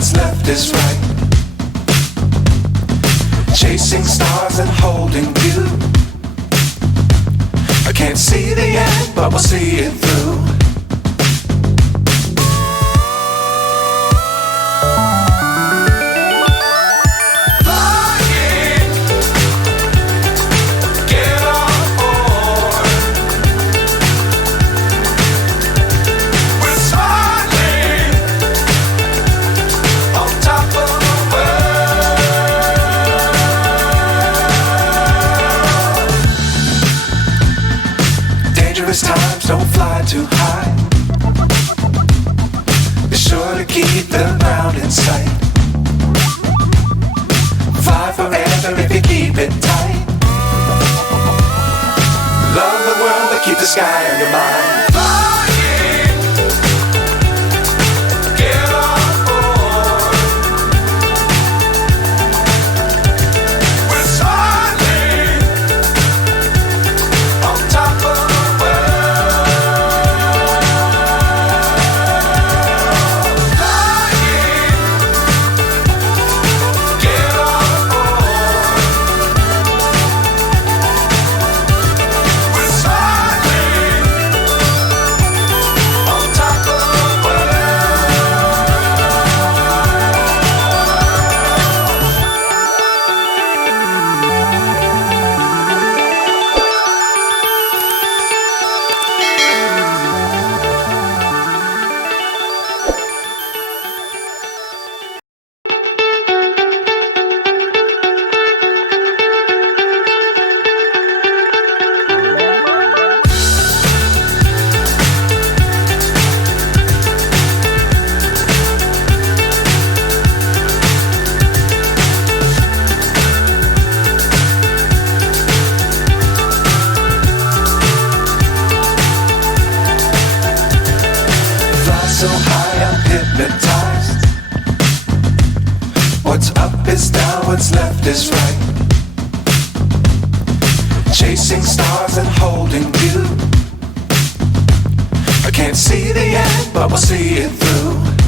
what's left is right. Chasing stars and holding you. I can't see the end, but we'll see it through. Times don't fly too high. Be sure to keep the ground in sight. Fly forever if you keep it tight. Love the world but keep the sky on your mind. So high I'm hypnotized. What's up is down, what's left is right. Chasing stars and holding you. I can't see the end, but we'll see it through.